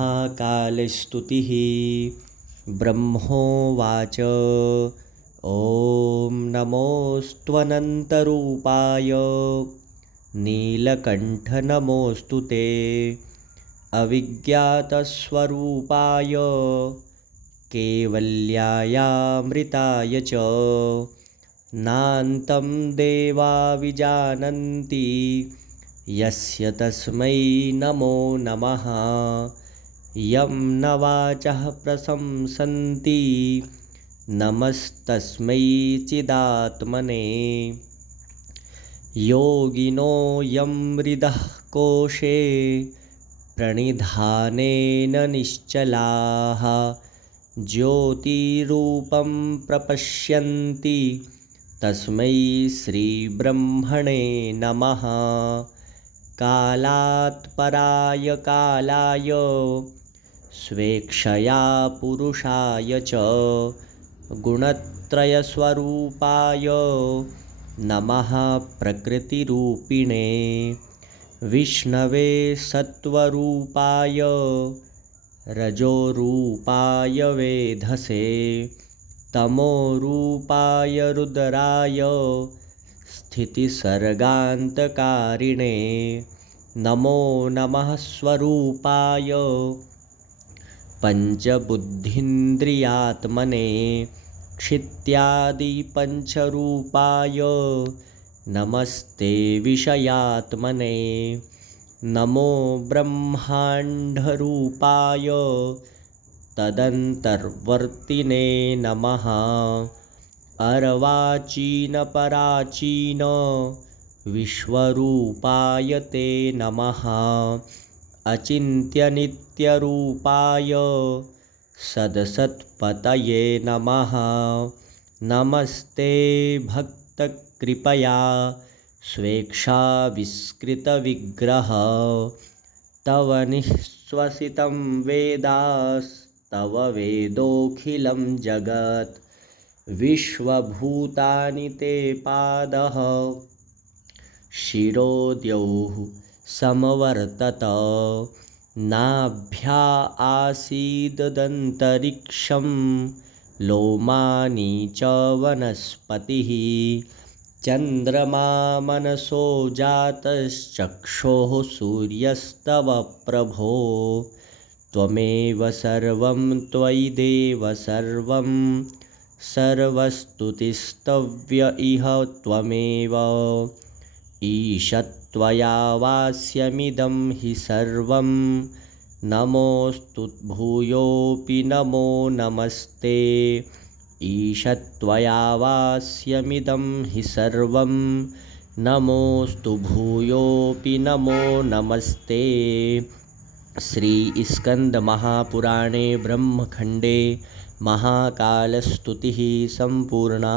महाकालस्तुतिः। ब्रह्मोवाच ॐ नमोऽस्त्वनन्तरूपाय नीलकण्ठ नमोऽस्तु ते। अविज्ञातस्वरूपाय केवल्यायामृताय च नान्तं देवा विजानन्ति यस्य तस्मै नमो नमः। यं न वाचः प्रशंसन्ति नमस्तस्मै चिदात्मने। योगिनो यं हृदः कोशे प्रणिधानेन निश्चलाः ज्योतिरूपं प्रपश्यन्ति तस्मै श्रीब्रह्मणे नमः। कालात् पराय कालाय स्वेक्षया पुरुषाय च गुणत्रयस्वरूपाय नमः प्रकृतिरूपिणे। विष्णवे सत्त्वरूपाय रजोरूपाय वेधसे तमोरूपाय रुद्राय स्थितिसर्गान्तकारिणे। नमो नमः स्वरूपाय पञ्चबुद्धीन्द्रियात्मने क्षित्यादिपञ्चरूपाय नमस्ते विषयात्मने। नमो ब्रह्माण्डरूपाय तदन्तर्वर्तिने नमः। अर्वाचीनपराचीन विश्वरूपाय ते नमः। अचिन्त्यनित्यरूपाय सदसत्पतये नमः। नमस्ते भक्तकृपया स्वेच्छाविष्कृतविग्रह तव निःश्वसितं वेदास्तव वेदोऽखिलं जगत्। विश्वभूतानि ते पादः शिरोद्यौः समवर्तत। नाभ्या आसीदन्तरिक्षं लोमानि च वनस्पतिः। चन्द्रमा मनसो जातश्चक्षुः सूर्यस्तव प्रभो। त्वमेव सर्वं त्वयि देव सर्वं सर्वस्तुतिस्तव्य इह त्वमेव। ईशत्वया वास्यमिदं हि सर्वं नमोऽस्तु भूयोऽपि नमो नमस्ते। ईशत्वया वास्यमिदं हि सर्वं नमोऽस्तु भूयोऽपि नमो नमस्ते। श्रीस्कन्दमहापुराणे ब्रह्मखण्डे महाकालस्तुतिः सम्पूर्णा।